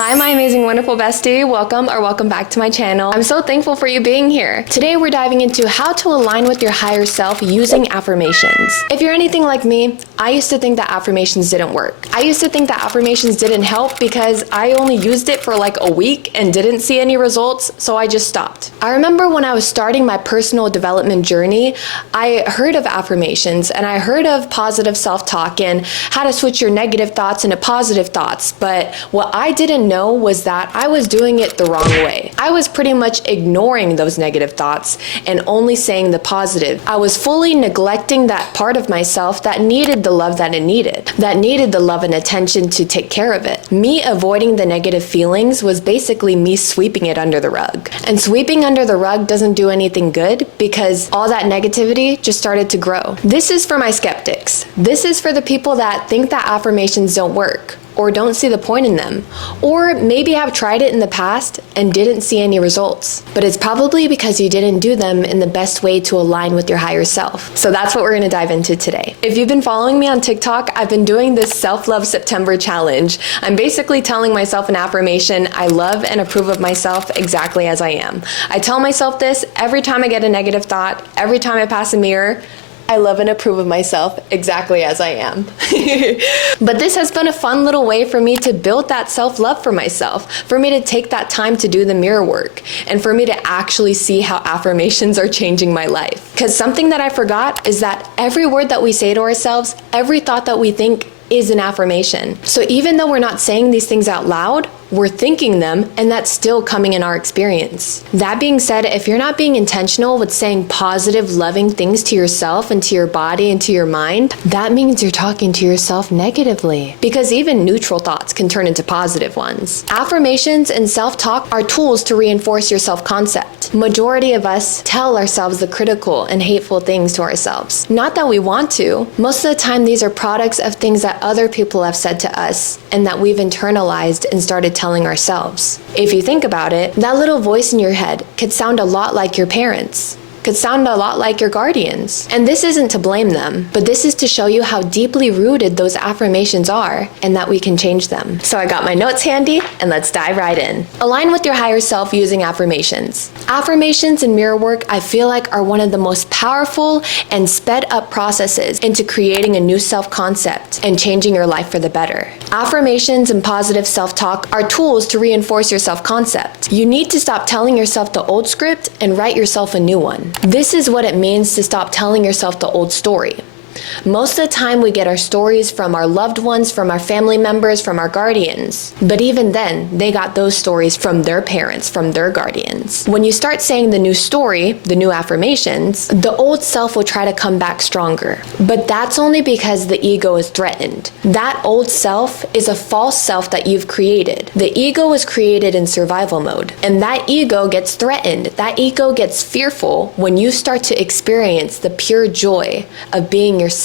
Hi, my amazing, wonderful bestie. Welcome back to my channel. I'm so thankful for you being here. Today, we're diving into how to align with your higher self using affirmations. If you're anything like me, I used to think that affirmations didn't work. I used to think that affirmations didn't help because I only used it for like a week and didn't see any results, so I just stopped. I remember when I was starting my personal development journey, I heard of affirmations and I heard of positive self-talk and how to switch your negative thoughts into positive thoughts, but what I didn't know was that I was doing it the wrong way. I was pretty much ignoring those negative thoughts and only saying the positive. I was fully neglecting that part of myself that needed the love that it needed, that needed the love and attention to take care of it. Me avoiding the negative feelings was basically me sweeping it under the rug. And sweeping under the rug doesn't do anything good because all that negativity just started to grow. This is for my skeptics. This is for the people that think that affirmations don't work, or don't see the point in them, or maybe have tried it in the past and didn't see any results. But it's probably because you didn't do them in the best way to align with your higher self. So that's what we're gonna dive into today. If you've been following me on TikTok, I've been doing this Self-Love September challenge. I'm basically telling myself an affirmation: I love and approve of myself exactly as I am. I tell myself this every time I get a negative thought, every time I pass a mirror. I love and approve of myself exactly as I am. But this has been a fun little way for me to build that self-love for myself, for me to take that time to do the mirror work, and for me to actually see how affirmations are changing my life. Because something that I forgot is that every word that we say to ourselves, every thought that we think is an affirmation. So even though we're not saying these things out loud, we're thinking them, and that's still coming in our experience. That being said, if you're not being intentional with saying positive, loving things to yourself and to your body and to your mind, that means you're talking to yourself negatively. Because even neutral thoughts can turn into positive ones. Affirmations and self-talk are tools to reinforce your self-concept. Majority of us tell ourselves the critical and hateful things to ourselves. Not that we want to. Most of the time, these are products of things that other people have said to us and that we've internalized and started telling ourselves. If you think about it, that little voice in your head could sound a lot like your parents, could sound a lot like your guardians. And this isn't to blame them, but this is to show you how deeply rooted those affirmations are and that we can change them. So I got my notes handy and let's dive right in. Align with your higher self using affirmations. Affirmations and mirror work, I feel like, are one of the most powerful and sped up processes into creating a new self-concept and changing your life for the better. Affirmations and positive self-talk are tools to reinforce your self-concept. You need to stop telling yourself the old script and write yourself a new one. This is what it means to stop telling yourself the old story. Most of the time we get our stories from our loved ones, from our family members, from our guardians. But even then, they got those stories from their parents, from their guardians. When you start saying the new story, the new affirmations, the old self will try to come back stronger. But that's only because the ego is threatened. That old self is a false self that you've created. The ego was created in survival mode. And that ego gets threatened. That ego gets fearful when you start to experience the pure joy of being yourself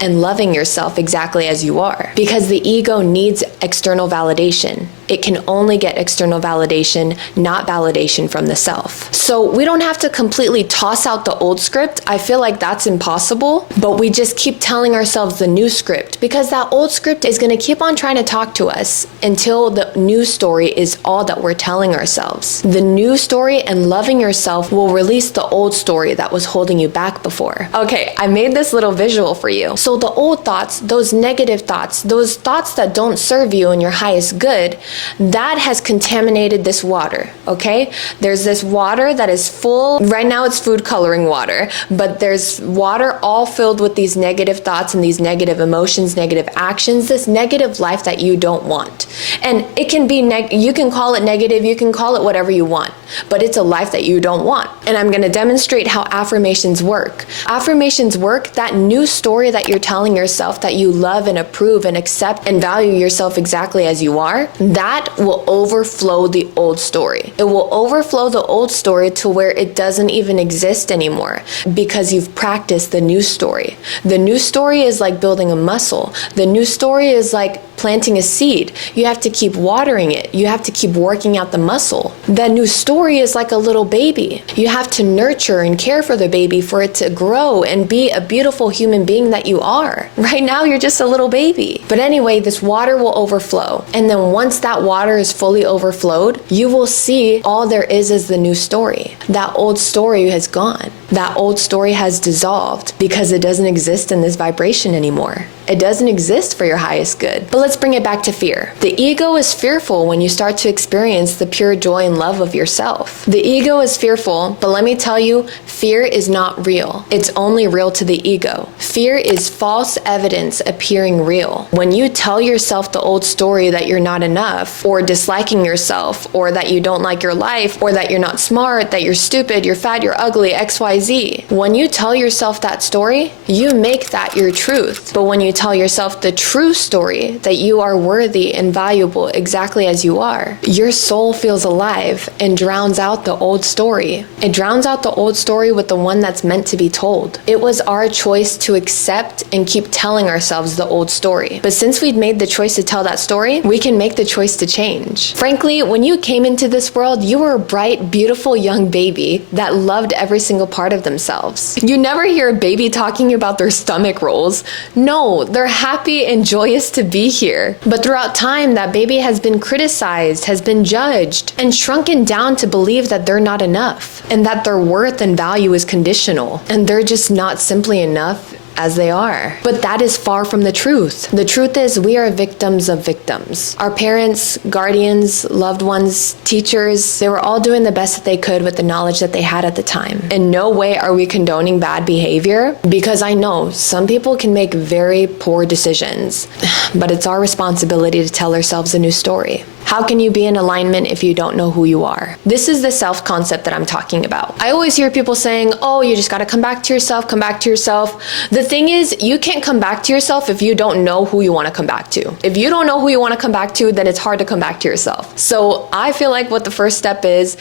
and loving yourself exactly as you are. Because the ego needs external validation. It can only get external validation, not validation from the self. So we don't have to completely toss out the old script. I feel like that's impossible, but we just keep telling ourselves the new script because that old script is going to keep on trying to talk to us until the new story is all that we're telling ourselves. The new story and loving yourself will release the old story that was holding you back before. Okay, I made this little visual for you. So the old thoughts, those negative thoughts, those thoughts that don't serve you in your highest good, that has contaminated this water, okay? There's this water that is full, right now it's food coloring water, but there's water all filled with these negative thoughts and these negative emotions, negative actions, this negative life that you don't want. And it can be, you can call it negative, you can call it whatever you want, but it's a life that you don't want. And I'm gonna demonstrate how affirmations work. Affirmations work, that new story that you're telling yourself that you love and approve and accept and value yourself exactly as you are, that will overflow the old story. It will overflow the old story to where it doesn't even exist anymore because you've practiced the new story. The new story is like building a muscle. The new story is like planting a seed. You have to keep watering it. You have to keep working out the muscle. That new story is like a little baby. You have to nurture and care for the baby for it to grow and be a beautiful human being that you are. Right now, you're just a little baby. But anyway, this water will overflow. And then once that water is fully overflowed, you will see all there is the new story. That old story has gone. That old story has dissolved because it doesn't exist in this vibration anymore. It doesn't exist for your highest good. But let's bring it back to fear. The ego is fearful when you start to experience the pure joy and love of yourself. The ego is fearful, but let me tell you, fear is not real. It's only real to the ego. Fear is false evidence appearing real. When you tell yourself the old story that you're not enough, or disliking yourself, or that you don't like your life, or that you're not smart, that you're stupid, you're fat, you're ugly, XYZ. When you tell yourself that story, you make that your truth. But when you tell yourself the true story that you are worthy and valuable exactly as you are, your soul feels alive and drowns out the old story. It drowns out the old story with the one that's meant to be told. It was our choice to accept and keep telling ourselves the old story. But since we've made the choice to tell that story, we can make the choice to change. Frankly, when you came into this world, you were a bright, beautiful young baby that loved every single part of themselves. You never hear a baby talking about their stomach rolls. No, they're happy and joyous to be here. But throughout time, that baby has been criticized, has been judged, and shrunken down to believe that they're not enough, and that their worth and value is conditional, and they're just not simply enough as they are. But that is far from the truth. The truth is we are victims of victims. Our parents, guardians, loved ones, teachers, they were all doing the best that they could with the knowledge that they had at the time. In no way are we condoning bad behavior, because I know some people can make very poor decisions, but it's our responsibility to tell ourselves a new story. How can you be in alignment if you don't know who you are? This is the self-concept that I'm talking about. I always hear people saying, oh, you just gotta come back to yourself, come back to yourself. The thing is, you can't come back to yourself if you don't know who you wanna come back to. If you don't know who you wanna come back to, then it's hard to come back to yourself. So I feel like what the first step is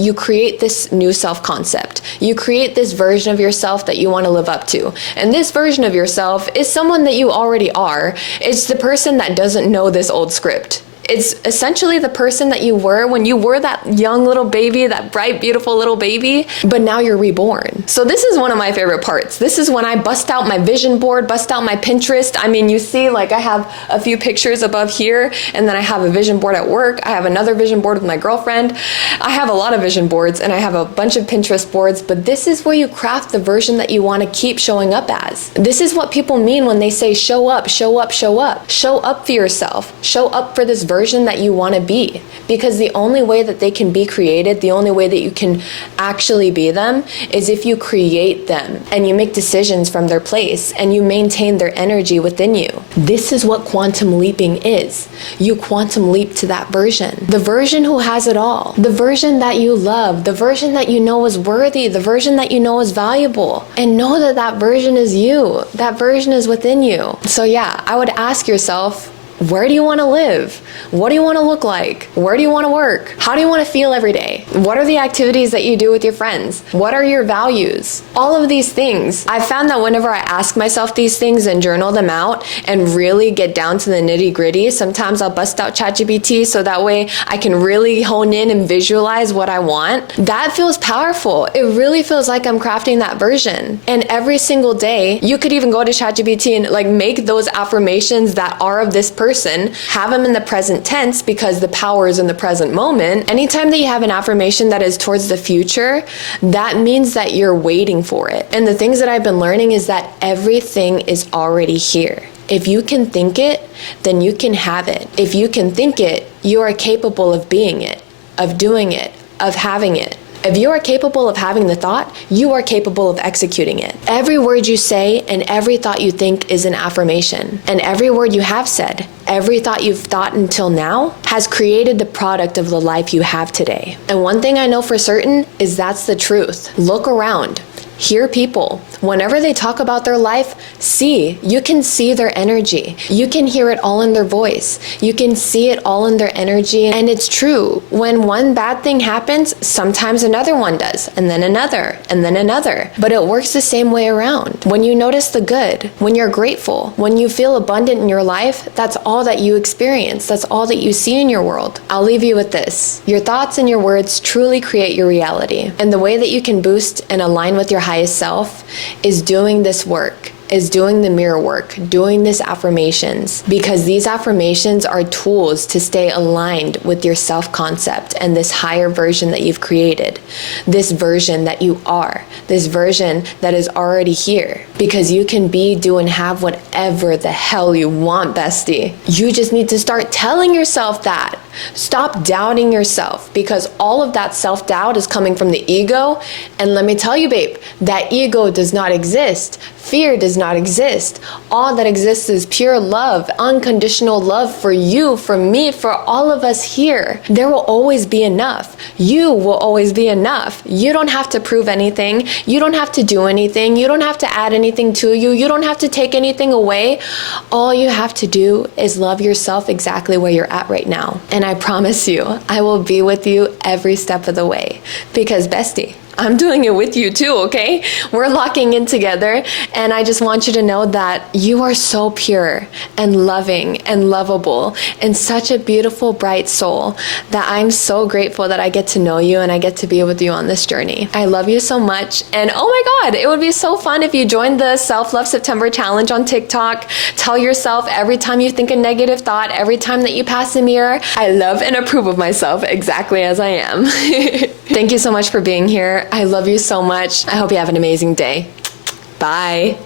you create this new self-concept. You create this version of yourself that you wanna live up to. And this version of yourself is someone that you already are. It's the person that doesn't know this old script. It's essentially the person that you were when you were that young little baby, that bright, beautiful little baby, but now you're reborn. So this is one of my favorite parts. This is when I bust out my vision board, bust out my Pinterest. I mean, you see, like I have a few pictures above here, and then I have a vision board at work. I have another vision board with my girlfriend. I have a lot of vision boards, and I have a bunch of Pinterest boards, but this is where you craft the version that you want to keep showing up as. This is what people mean when they say show up, show up, show up. Show up for yourself. Show up for this version that you want to be, because the only way that they can be created, the only way that you can actually be them, is if you create them and you make decisions from their place and you maintain their energy within you. This is what quantum leaping is. You quantum leap to that version, the version who has it all, the version that you love, the version that you know is worthy, the version that you know is valuable, and know that that version is you. That version is within you. So yeah, I would ask yourself, where do you want to live? What do you want to look like? Where do you want to work? How do you want to feel every day? What are the activities that you do with your friends? What are your values? All of these things. I found that whenever I ask myself these things and journal them out and really get down to the nitty gritty, sometimes I'll bust out ChatGPT so that way I can really hone in and visualize what I want. That feels powerful. It really feels like I'm crafting that version. And every single day, you could even go to ChatGPT and like make those affirmations that are of this person, have them in the present tense because the power is in the present moment. Anytime that you have an affirmation that is towards the future, that means that you're waiting for it. And the things that I've been learning is that everything is already here. If you can think it, then you can have it. If you can think it, you are capable of being it, of doing it, of having it. If you are capable of having the thought, you are capable of executing it. Every word you say and every thought you think is an affirmation. And every word you have said, every thought you've thought until now, has created the product of the life you have today. And one thing I know for certain is that's the truth. Look around. Hear people. Whenever they talk about their life, you can see their energy. You can hear it all in their voice. You can see it all in their energy. And it's true. When one bad thing happens, sometimes another one does, and then another, and then another. But it works the same way around. When you notice the good, when you're grateful, when you feel abundant in your life, that's all that you experience. That's all that you see in your world. I'll leave you with this. Your thoughts and your words truly create your reality. And the way that you can boost and align with your highest self is doing this work. Is doing the mirror work, doing these affirmations, because these affirmations are tools to stay aligned with your self-concept and this higher version that you've created, this version that you are, this version that is already here, because you can be, do, and have whatever the hell you want, bestie. You just need to start telling yourself that. Stop doubting yourself, because all of that self-doubt is coming from the ego. And let me tell you, babe, that ego does not exist. Fear does not exist. All that exists is pure love, unconditional love for you, for me, for all of us here. There will always be enough. You will always be enough. You don't have to prove anything. You don't have to do anything. You don't have to add anything to you. You don't have to take anything away. All you have to do is love yourself exactly where you're at right now. And I promise you, I will be with you every step of the way. Because bestie, I'm doing it with you too, okay? We're locking in together, and I just want you to know that you are so pure and loving and lovable and such a beautiful, bright soul that I'm so grateful that I get to know you and I get to be with you on this journey. I love you so much, and oh my God, it would be so fun if you joined the Self-Love September Challenge on TikTok. Tell yourself every time you think a negative thought, every time that you pass a mirror, I love and approve of myself exactly as I am. Thank you so much for being here. I love you so much. I hope you have an amazing day. Bye.